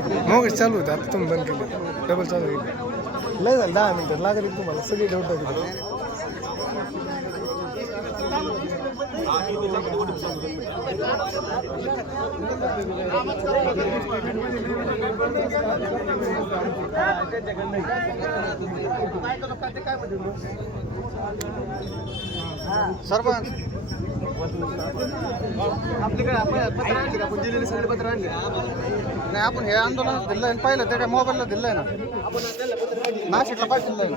मग चालू होतं. आता तुम्ही बंद केलं. डबल चालू केलं लय झालं दहा मिनिटं लागेल तुम्हाला. सगळी डाऊट सरपंच. आपल्याकडे आपण पत्र आणली का? आपण दिलेली सगळी पत्र आणली नाही आपण हे आंदोलन दिलं आहे पाहिलं ते काय मोबाईलला दिलं आहे ना नाशिकला पाठवलं आहे ना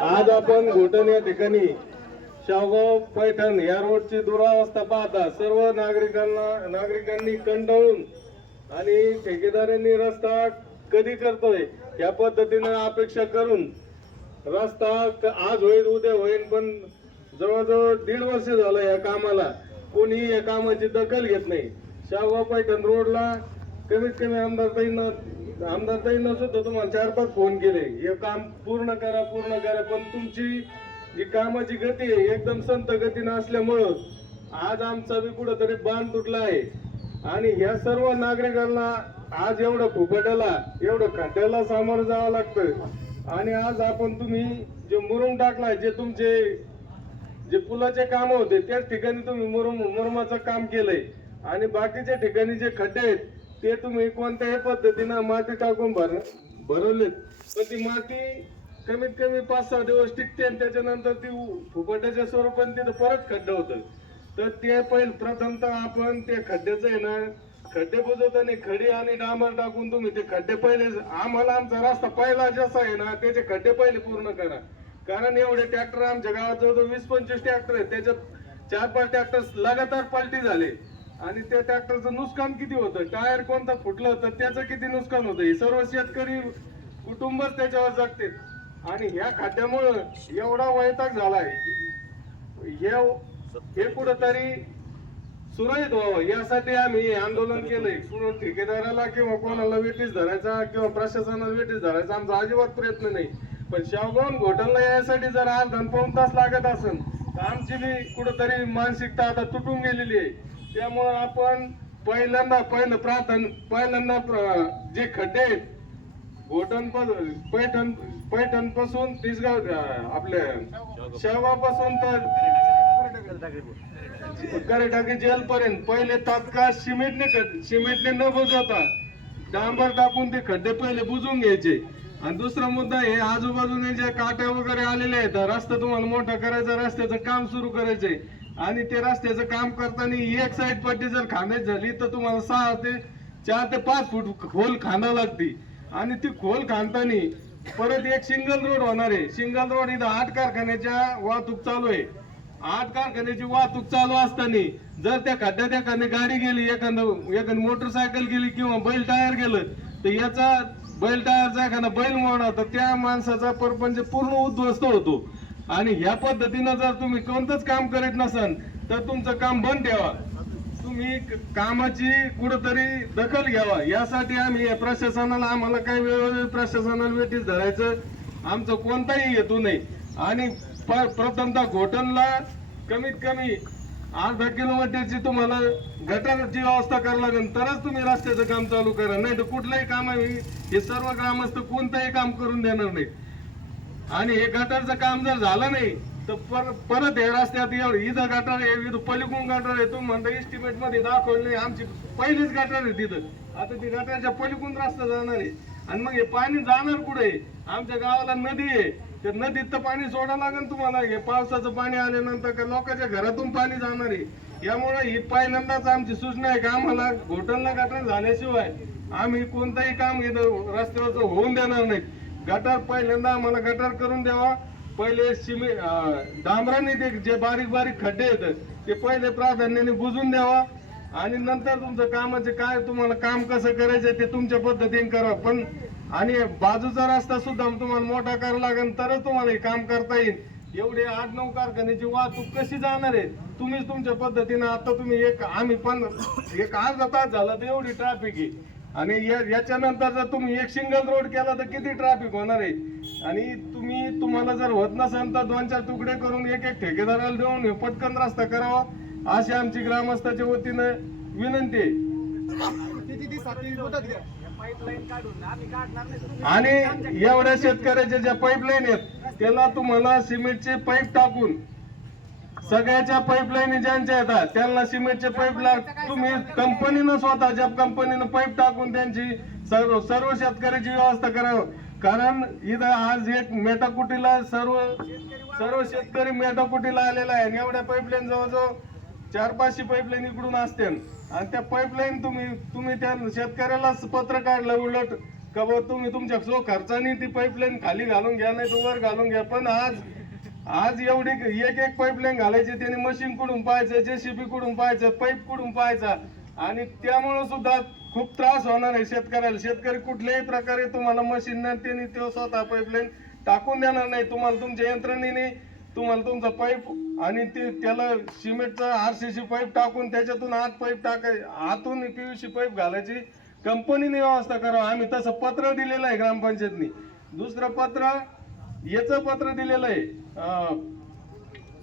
आज आपण घोटण या ठिकाणी शावगाव पैठण या रोडची दुरावस्था पाहता सर्व नागरिकांना नागरिकांनी कंटाळून आणि ठेकेदारांनी रस्ता कधी करतोय या पद्धतीनं अपेक्षा करून रस्ता आज होईल उद्या होईल पण जवळजवळ दीड वर्ष झालं या कामाला. कोणी या कामाची दखल घेत नाही. शावगाव पैठण रोडला कमीत कमी आमदारताईनं आमदारताईनं सुद्धा तुम्हाला चार पाच फोन केले. हे काम पूर्ण करा पूर्ण करा पण तुमची जी कामाची गती आहे एकदम संत गतीनं असल्यामुळं आज आमचा बी कुठंतरी बांध तुटला आहे. आणि ह्या सर्व नागरिकांना आज एवढं फुकट्याला एवढं खड्ड्याला सामोरं जावं लागतं आणि आज आपण तुम्ही जे मुरुम टाकलाय जे तुमचे जे पुलाचे काम होते त्याच ठिकाणी तुम्ही मुरुम मुरुमाचं काम केलंय. आणि बाकीच्या ठिकाणी जे खड्डे आहेत ते तुम्ही कोणत्याही पद्धतीनं माती टाकून भर भरवलेत. पण ती माती कमीत कमी पाच सहा दिवस टिकते आणि त्याच्यानंतर ती फुकटाच्या स्वरूपाने तिथं परत खड्डा होतं तर ते पहिले प्रथमतः आपण ते खड्ड्याचं आहे ना खड्डे बुजवताना खडी आणि डांबर टाकून तुम्ही ते खड्डे पहिले आम्हाला आमचा रस्ता पहिला जसा आहे ना त्याचे खड्डे पहिले पूर्ण करा. कारण एवढे ट्रॅक्टर आमच्या गावात जवळजवळ वीस पंचवीस ट्रॅक्टर आहेत त्याच्यात चार पाच ट्रॅक्टर लगातार पलटी झाले. आणि त्या ट्रॅक्टरचं नुकसान किती होतं? टायर कोणतं फुटलं तर त्याचं किती नुकसान होतं? हे सर्व शेतकरी कुटुंबच त्याच्यावर जगते. आणि ह्या खाद्यामुळं एवढा वैताग झालाय. हे हे कुठंतरी सुरळीत व्हावं यासाठी आम्ही हे आंदोलन केलंय. पूर्ण ठेकेदाराला किंवा कोणाला वेटीस धरायचा किंवा प्रशासनाला वेटीस धरायचा आमचा अजिबात प्रयत्न नाही. पण शावगाव घोटाला यासाठी जर अर्धा पाऊन तास लागत असेल तर आमची बी कुठंतरी मानसिकता आता तुटून गेलेली आहे. त्यामुळं आपण पहिल्यांदा पहिलं प्रार्थन पहिल्यांदा जे खड्डे आहेत घोटण पैठण पैठणपासून तिसगाव आपल्या शेवगावपासून तर टाकी जेल पर्यंत पहिले तात्काळ सिमेंटने सिमेंटने न बुजवता डांबर टाकून ते खड्डे पहिले बुजून घ्यायचे. आणि दुसरा मुद्दा हे आजूबाजूने ज्या काट्या वगैरे आलेल्या आहेत रस्ता तुम्हाला मोठा करायचा रस्त्याचं काम सुरू करायचंय. आणि ते रस्त्याचं काम करताना एक साईड पट्टी जर खांदायची झाली तर तुम्हाला सहा ते चार ते पाच फूट खोल खांदा लागते आणि ती खोल खांदताना परत एक सिंगल रोड होणार आहे. सिंगल रोड इथं आठ कारखान्याच्या वाहतूक चालू आहे. आठ कारखान्याची वाहतूक चालू असताना जर त्या खड्ड्यात एखादी गाडी गेली एखादं एखादी मोटरसायकल गेली किंवा बैल टायर गेलं तर याचा बैल टायरचा एखादा बैल मोडा तर त्या माणसाचा परपंच पूर्ण उद्ध्वस्त होतो. आणि ह्या पद्धतीनं जर तुम्ही कोणतंच काम करीत नसाल तर तुमचं काम बंद ठेवा. तुम्ही कामाची कुठंतरी दखल घ्यावा. यासाठी आम्ही या प्रशासनाला आम्हाला काही वेळोवेळी प्रशासनाला वेटीस धरायचं. आमचं कोणताही हेतू नाही. आणि प्रथमतः घोटणला कमीत कमी अर्धा किलोमीटरची तुम्हाला गटाराची व्यवस्था करावी लागेल. तरच तुम्ही रस्त्याचं काम चालू करा. नाही तर कुठलंही काम आहे हे सर्व ग्रामस्थ कोणतंही काम करून देणार नाही आणि हे गटारचं काम जर झालं नाही तर पर- परत हे रस्त्यात इथं गटार आहे इथं पलीकडून गटार आहे तुम्ही म्हणता एस्टिमेटमध्ये दाखवलं नाही आमची पहिलीच गटार आहे तिथं. आता ती गटारच्या पलीकडून रस्ता जाणार आहे. आणि मग हे पाणी जाणार कुठे आमच्या गावाला नदी आहे. ते नदीत तर पाणी सोडावं लागेल तुम्हाला. हे पावसाचं पाणी आल्यानंतर का लोकांच्या घरातून पाणी जाणार आहे. यामुळे ही पहिल्यांदाच आमची सूचना आहे का आम्हाला घोटणला गटार झाल्याशिवाय आम्ही कोणताही काम इथं रस्त्यावरचं होऊन देणार नाही गटार पहिल्यांदा आम्हाला गटार करून द्यावा. पहिले सिमे डांबराने ते जे बारीक बारीक खड्डे आहेत ते पहिले प्राधान्याने बुजून द्यावा. आणि नंतर तुमचं कामाचे काय तुम्हाला काम कसं करायचं ते तुमच्या पद्धतीने करा पण आणि बाजूचा रस्ता सुद्धा तुम्हाला मोठा करावा लागेल तरच तुम्हाला हे काम करता येईल. एवढे आठ नऊ कारखान्याची वाहतूक कशी जाणार आहे? तुम्हीच तुमच्या पद्धतीनं आता तुम्ही एक आम्ही पण एक अर्धा तास झाला तर एवढी ट्रॅफिक आहे. आणि या- याच्यानंतर जर तुम्ही एक सिंगल रोड केला तर किती ट्रॅफिक होणार आहे? आणि तुम्ही तुम्हाला जर होत नसेल तर दोन चार तुकडे करून एक एक ठेकेदाराला देऊन पटकन रस्ता करावा. अशी आमची ग्रामस्थाच्या वतीनं विनंती आहे. आणि एवढ्या शेतकऱ्याच्या ज्या पाईपलाईन आहेत त्याला तुम्हाला सिमेंटचे पाईप टाकून सगळ्याच्या पाईपलाईन ज्यांच्या येतात त्यांना सिमेंटचे पाईप तुम्ही कंपनीनं स्वतः ज्या कंपनीनं पाईप टाकून त्यांची सर्व सर्व शेतकऱ्याची व्यवस्था करावं. कारण इथं आज एक मेटाकुटीला सर्व सर्व शेतकरी मेटाकुटीला आलेला आहे आणि एवढ्या पाईपलाईन जवळजवळ चार पाचशे पाईपलाईन इकडून असते. आणि त्या पाईपलाईन तुम्ही तुम्ही त्या शेतकऱ्यालाच पत्र काढलं उलट का बा तुम्ही तुमच्या सो खर्चाने ती पाईपलाईन खाली घालून घ्या नाही तो वर घालून घ्या. पण आज आज एवढी एक एक पाईपलाईन घालायची त्याने मशीन कुठून पाहायचं जेसीबी कुठून पाहायचं पाईप कुठून पाहायचा. आणि त्यामुळं सुद्धा खूप त्रास होणार आहे शेतकऱ्याला. शेतकरी कुठल्याही प्रकारे तुम्हाला मशीन त्याने तो स्वतः पाईपलाईन टाकून देणार नाही. तुम्हाला तुमच्या यंत्रणेने तुम्हाला तुमचा पाईप आणि ते त्याला सिमेंटचा सी पाईप टाकून त्याच्यातून आत पाईप टाकाय आतून पी यू सी पाईप घालायची. कंपनीने व्यवस्था करावं. आम्ही तसं पत्र दिलेलं आहे ग्रामपंचायतनी. दुसरं पत्र याचं पत्र दिलेलं आहे.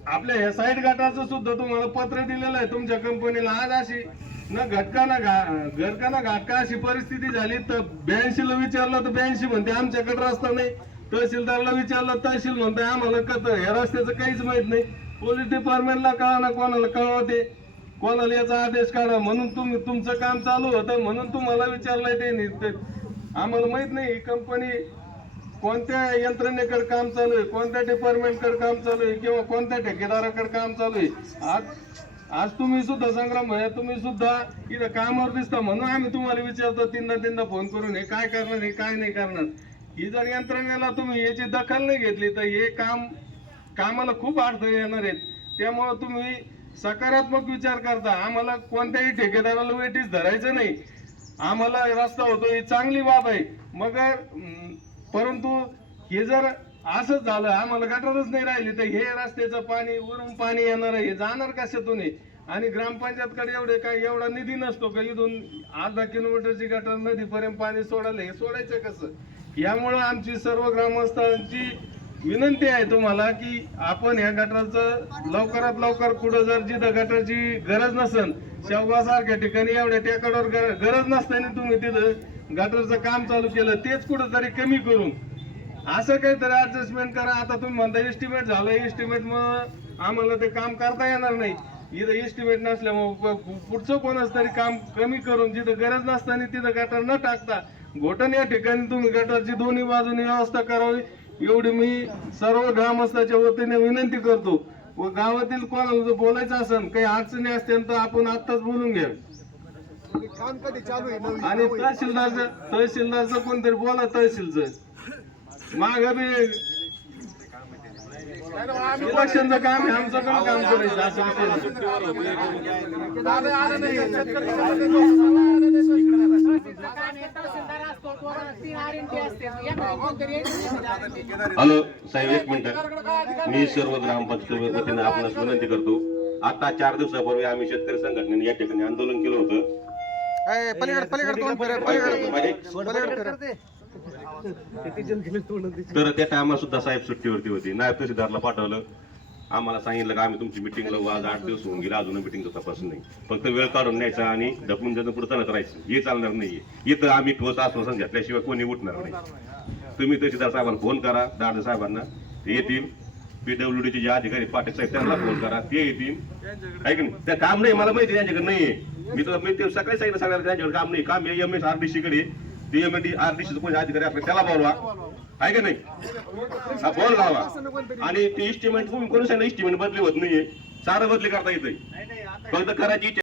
आपल्या ह्या साईड गटाचं सुद्धा तुम्हाला पत्र दिलेलं आहे तुमच्या कंपनीला. आज अशी न घटका ना घा घटका ना घाटका अशी परिस्थिती झाली तर ब्याऐंशीला विचारलं तर ब्याऐंशी म्हणते आमच्याकडे रस्ता नाही. तहसीलदारला विचारलं तहसील म्हणताय आम्हाला कत या रस्त्याचं काहीच माहीत नाही. पोलीस डिपार्टमेंटला कळा ना कोणाला कळवते? कोणाला याचा आदेश काढा? म्हणून तुम्ही तुमचं काम चालू होतं. म्हणून तुम्हाला विचारलंय ते ते आम्हाला माहीत नाही ही कंपनी कोणत्या यंत्रणेकडे काम चालू आहे? कोणत्या डिपार्टमेंटकडे काम चालू आहे? किंवा कोणत्या ठेकेदाराकडे काम चालू आहे? आज आज तुम्ही सुद्धा संग्राम भया तुम्ही सुद्धा इथं कामावर दिसता म्हणून आम्ही तुम्हाला विचारतो तीनदा तीनदा फोन करून हे काय करणार हे काय नाही करणार? ही जर यंत्रणेला तुम्ही याची दखल नाही घेतली तर हे काम कामाला खूप अडथळे येणार आहेत. त्यामुळं तुम्ही सकारात्मक विचार करता. आम्हाला कोणत्याही ठेकेदाराला वेटीस धरायचं नाही. आम्हाला रस्ता होतो ही चांगली बाब आहे. मगर परंतु हे जर असंच झालं आम्हाला गटारच नाही राहिली तर हे रस्त्याचं पाणी वरून पाणी येणार आहे हे जाणार कशातून आणि ग्रामपंचायतकडे एवढे काय एवढा निधी नसतो का? इथून अर्धा किलोमीटरची गटार नदीपर्यंत पाणी सोडायला हे सोडायचं कसं? यामुळं आमची सर्व ग्रामस्थांची विनंती आहे तुम्हाला की आपण ह्या गटारचं लवकरात लवकर कुठं जर जिथं गटाची गरज नसेल शेवगासारख्या ठिकाणी एवढ्या टेकडावर गर- गरज नसताना तुम्ही तिथं गटारचं काम चालू केलं तेच कुठंतरी कमी करून. असं काहीतरी ऍडजस्टमेंट करा. आता तुम्ही म्हणता एस्टिमेट झालं एस्टिमेट मग आम्हाला ते काम करता येणार नाही. इथं एस्टिमेट नसल्यामुळं पुढचं कोणाच तरी काम कमी करून जिथं गरज नसताना तिथं गटार न टाकता घोटण या ठिकाणी तुम्ही गटाची दोन्ही बाजूनी व्यवस्था करावी. एवढी मी सर्व ग्रामस्थाच्या वतीने विनंती करतो. व गावातील कोणाला जर बोलायचं असेल काही अडचणी असतील तर आपण आत्ताच बोलून घ्या. आणि तहसीलदारचं तहसीलदारचं कोणतरी बोला तहसीलचं. माग बी इलेक्शनचं काम आहे आमचं पण काम करायचं असं नाही. हॅलो साहेब एक मिनिट. मी सर्व ग्रामपंचायत वतीने आपणास विनंती करतो. आता चार दिवसापूर्वी आम्ही शेतकरी संघटनेने या ठिकाणी आंदोलन केलं होतं. तर त्या टायमाला सुद्धा साहेब सुट्टीवरती होती. नायब तहसीलदारला पाठवलं. आम्हाला सांगितलं की आम्ही तुमची मिटिंग लावू आज आठ दिवस होऊन गेला अजून मिटिंगचा तपास नाही. फक्त वेळ काढून न्यायचा आणि ढकलून त्याचं पुढे चालत राहायचं. हे चालणार नाहीये. इथं आम्ही ठोस आश्वासन घेतल्याशिवाय कोणी उठणार नाही. तुम्ही तहसीलदार साहेबांना फोन करा दादा साहेबांना. ते येतील. पीडब्ल्यूडीचे जे अधिकारी पाटील साहेब त्यांना फोन करा. ते येतील. ऐक की नाही? त्या काम नाही मला माहिती त्यांच्याकडे नाहीये. मी तर मी ते सकाळी सांगितलं सगळ्याला त्यांच्याकडे काम नाही. काम M S R D C कडे ते M D R D C कोणी अधिकारी असले त्याला बोलवा. आहे का नाही? हा फोन लावा आणि ते इस्टिमेट तुम्ही करू शकता इस्टिमेट बदली होत नाहीये? सारं बदली करता येते फक्त करायची इच्छा